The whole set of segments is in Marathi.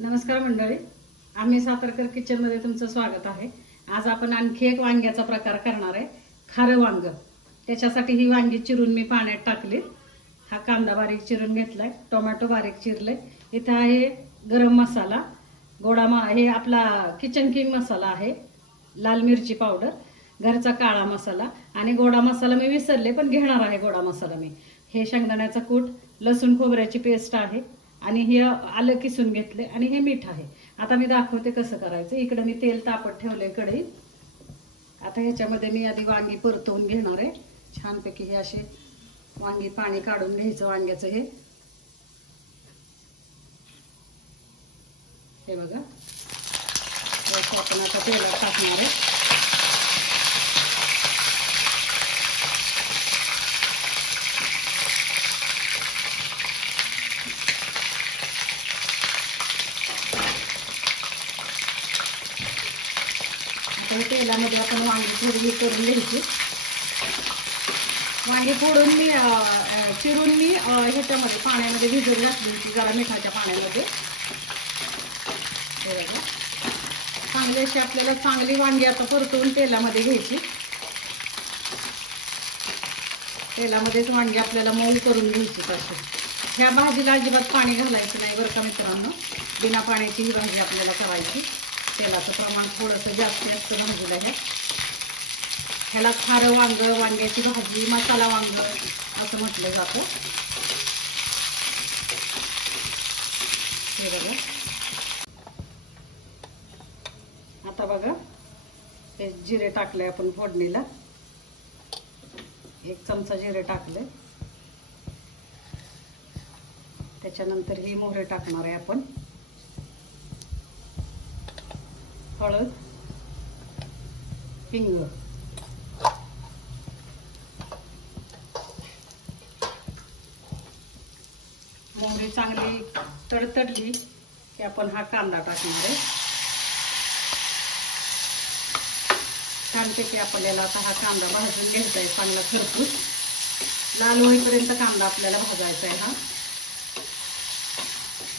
नमस्कार मंडळी, आम्ही सातारकर किचनमध्ये तुमचं स्वागत आहे। आज आपण आणखी एक वांग्याचा प्रकार करणार आहे, खारं वांग। त्याच्यासाठी ही वांगी चिरून मी पाण्यात टाकली। हा कांदा बारीक चिरून घेतलाय, टोमॅटो बारीक चिरले। इथे आहे गरम मसाला, हे आपला किचन किंग मसाला आहे, लाल मिरची पावडर, घरचा काळा मसाला आणि गोडा मसाला मी विसरले पण घेणार आहे गोडा मसाला मी। हे शेंगदाण्याचा कूट, लसूण खोबऱ्याची पेस्ट आहे आणि हे आलं किसून घेतले आणि हे मीठ आहे। आता मी दाखवते कसं करायचं। इकडे मी तेल तापत ठेवले कढईत। आता ह्याच्यामध्ये मी आधी वांगी परतवून घेणार आहे। छानपैकी हे असे वांगी पाणी काढून घ्यायचं वांग्याचं। हे बघा, आपण आता तेलात टाकणार आहे। तेलामध्ये आपण वांगी थोडी करून घ्यायची। वांगी फोडून मी चिरून मी ह्याच्यामध्ये पाण्यामध्ये भिजत घातली होती, जरा मिठाच्या पाण्यामध्ये। हे बघा, चांगली अशी आपल्याला चांगली वांगी आता परतवून तेलामध्ये घ्यायची। तेलामध्येच वांगी आपल्याला मऊ करून घ्यायची। तशी ह्या भाजीला अजिबात पाणी घालायचं नाही बरं का मित्रांनो, बिना पाण्याची ही भाजी आपल्याला करायची। तेलाचं प्रमाण थोडंसं जास्त असतं भाजीला। ह्याला खारं वांग, वांग्याची भाजी, मसाला वांग असं म्हटलं जातं। हे बघा, आता बघा हे जिरे टाकले आपण फोडणीला। 1 चमचा जिरे टाकले, त्याच्यानंतर ही मोहरी टाकणार आहे आपण। हळद, हिंग, मोहरी चांगली तडतडली की आपण हा कांदा टाकणार आहे। छानपैकी आपल्याला आता हा कांदा भाजून घ्यायचा आहे, चांगला खरपूस लाल होईपर्यंत कांदा आपल्याला भाजायचा आहे। हा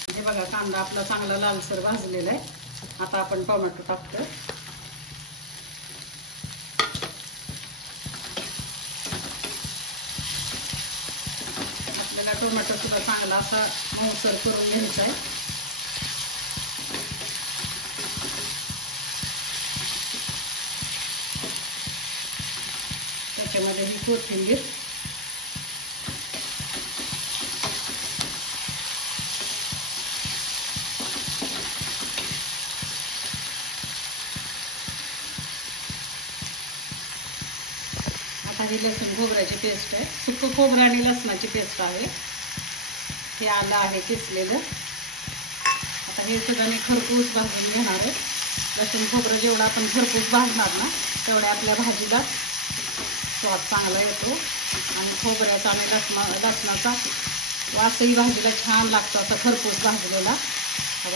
हे बघा, कांदा आपला चांगला लालसर भाजलेला आहे। आता आपण टोमॅटो टाकतो। आपल्याला टोमॅटो सुद्धा चांगला असा मऊसर करून घ्यायचा आहे। त्याच्यामध्ये ही कोथिंबीर, ही लसूण खोबऱ्याची पेस्ट आहे, सुकं खोबरं आणि लसणाची पेस्ट आहे। हे आलं आहे किसलेलं। आता हे सुद्धा मी खरपूस भाजून घेणार आहे। लसूण खोबरं जेवढं आपण खरपूस भाजणार ना, तेवढ्या आपल्या भाजीला स्वाद चांगला येतो आणि खोबऱ्याचा आणि लसणाचा वासही भाजीला छान लागतो असा खरपूस भाजलेला। हा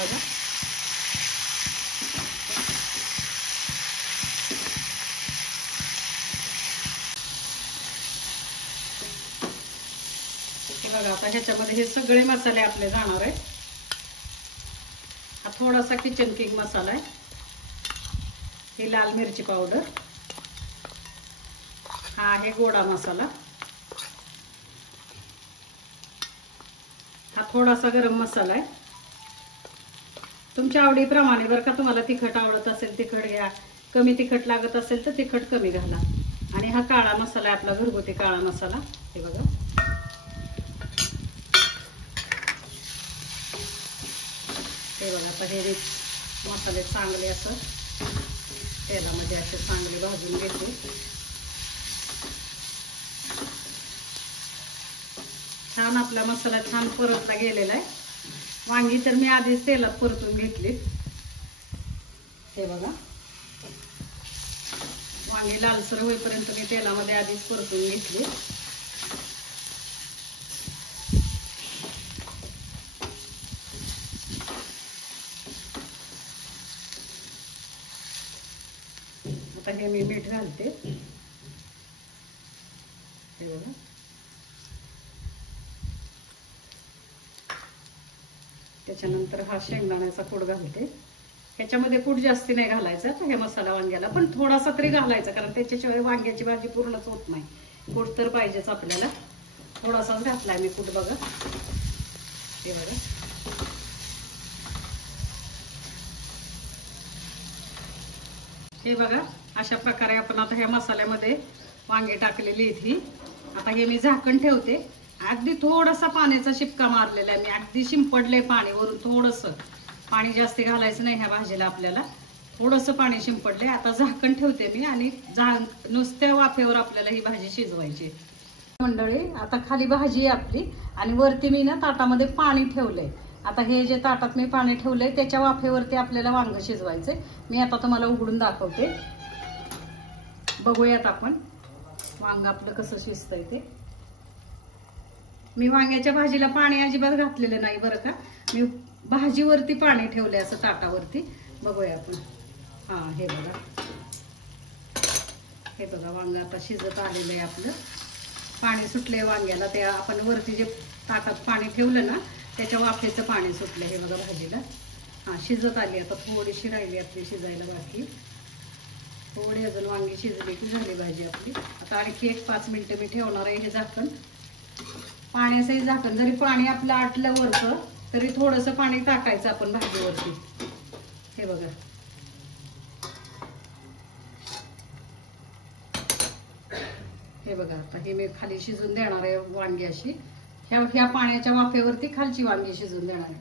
बघा, आता ह्याच्यामध्ये हे सगळे मसाले आपले जाणार आहेत। हा थोडासा किचन किंग मसाला आहे, हे लाल मिरची पावडर, हा आहे गोडा मसाला, हा थोडासा गरम मसाला आहे। तुमच्या आवडीप्रमाणे बरं का, तुम्हाला तिखट आवडत असेल तिखट घ्या, कमी तिखट लागत असेल तर तिखट कमी घाला। आणि हा काळा मसाला आहे आपला, घरगुती काळा मसाला। हे बघा, हे बघा, आता हे मसाले चांगले असं तेलामध्ये असे चांगले भाजून घेते। छान आपला मसाला छान परतला गेलेला आहे। वांगी तर मी आधीच तेलात परतून घेतली। हे बघा, वांगी लालसर होईपर्यंत मी तेलामध्ये आधीच परतून घेतली। आता हे मी मीठ घालते। हे बघा, 1 त्याच्यानंतर हा शेंगदाण्याचा कूट घालते. ह्याच्यामध्ये कूट जास्ती नाही घालायचं तर हे मसाला वांग्याला, पण थोडासा तरी घालायचा, कारण त्याच्याशिवाय वांग्याची भाजी पूर्णच होत नाही. कूट तर पाहिजेच आपल्याला. थोडासाच घातलाय मी कूट बघा. हे बघा. हे बघा अशा प्रकारे आपण आता ह्या मसाल्यामध्ये वांगे टाकलेली आहेत ही. आता हे मी झाकण ठेवते. अगदी थोडासा पाण्याचा शिपका मारलेला आहे मी, अगदी शिंपडले पाणी वरून. थोडंसं पाणी जास्त घालायचं नाही ह्या भाजीला आपल्याला, थोडंसं पाणी शिंपडले. आता झाकण ठेवते मी आणि नुसत्या वाफेवर आपल्याला ही भाजी शिजवायची. मंडळी आता खाली भाजी आहे आपली आणि वरती मी ना ताटामध्ये पाणी ठेवलंय. आता हे जे ताटात मी पाणी ठेवलंय त्याच्या वाफेवरती आपल्याला वांग शिजवायचंय. मी आता तुम्हाला उघडून दाखवते. बघूयात आपण वांग आपलं कसं शिजतंय ते. मी वांग्याच्या भाजीला पाणी अजिबात घातलेलं नाही बरं का. मी भाजीवरती पाणी ठेवलंय असं ताटावरती. बघूया आपण. हा हे बघा, हे बघा वांग आता शिजत आलेलं आहे आपलं. पाणी सुटलंय वांग्याला. ते आपण वरती जे ताटात पाणी ठेवलं ना त्याच्या वाफेचं पाणी सुटलं. हे बघा भाजीला. हा शिजत आली. आता थोडीशी राहिली आपली शिजायला बाकी. थोडी अजून वांगी शिजली की झाली भाजी आपली. आता आणखी 1-5 मिनिटं मी ठेवणार आहे हे झाकण. पाण्याचंही झाकण, जरी पाणी आपलं आटलं वरचं तरी थोडंसं पाणी टाकायचं आपण भाजीवरती. हे बघा. हे बघा आता हे मी खाली शिजून देणार आहे वांगी अशी. ह्या पाण्याच्या वाफेवरती खालची वांगी शिजून देणार आहे.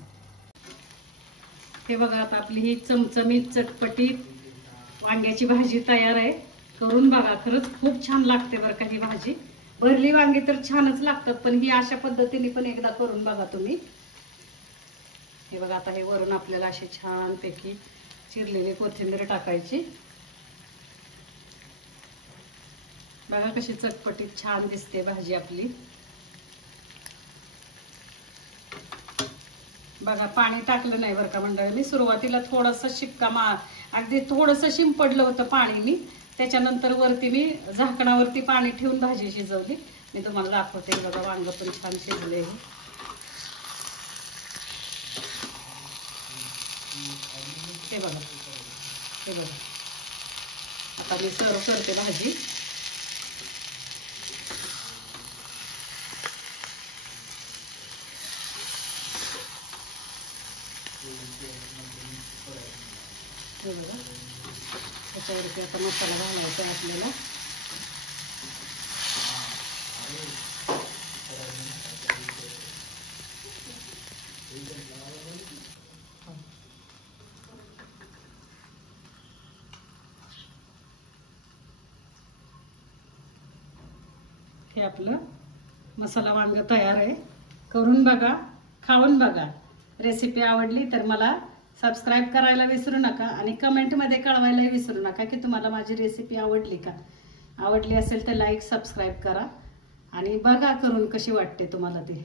हे बघा आता आपली ही चमचमीत चटपटीत वांग्याची भाजी तयार आहे. करून बघा, खरंच खूप छान लागते बरं का ही भाजी. भरली वांगी तर छानच लागतात, पण ही अशा पद्धतीने पण एकदा करून बघा तुम्ही. हे बघा आता हे वरून आपल्याला अशी छान पैकी चिरलेली कोथिंबीर टाकायची. बघा कशी चटपटीत छान दिसते भाजी आपली. बघा पाणी टाकलं नाही बरं का मंडळी. मी सुरुवातीला थोडंसं शिपका अगदी थोडंसं शिंपडलं होतं पाणी मी. त्याच्यानंतर वरती मी झाकणावरती पाणी ठेवून भाजी शिजवली. मी तुम्हाला दाखवते. बघा वांग पण छान शिजले. हे बघा, हे बघा. आता मी सर्व करते भाजी. हे बघा त्याच्यावरती आता मसाला घालायचा आहे आपल्याला. हे आपलं मसाला वांग तयार आहे. करून बघा, खाऊन बघा. रेसिपी आवडली तर मला सबस्क्राईब करायला विसरू नका आणि कमेंटमध्ये कळवायला विसरू नका की तुम्हाला माझी रेसिपी आवडली का. आवडली असेल तर लाईक सबस्क्राईब करा आणि बघा करून कशी वाटते तुम्हाला ती.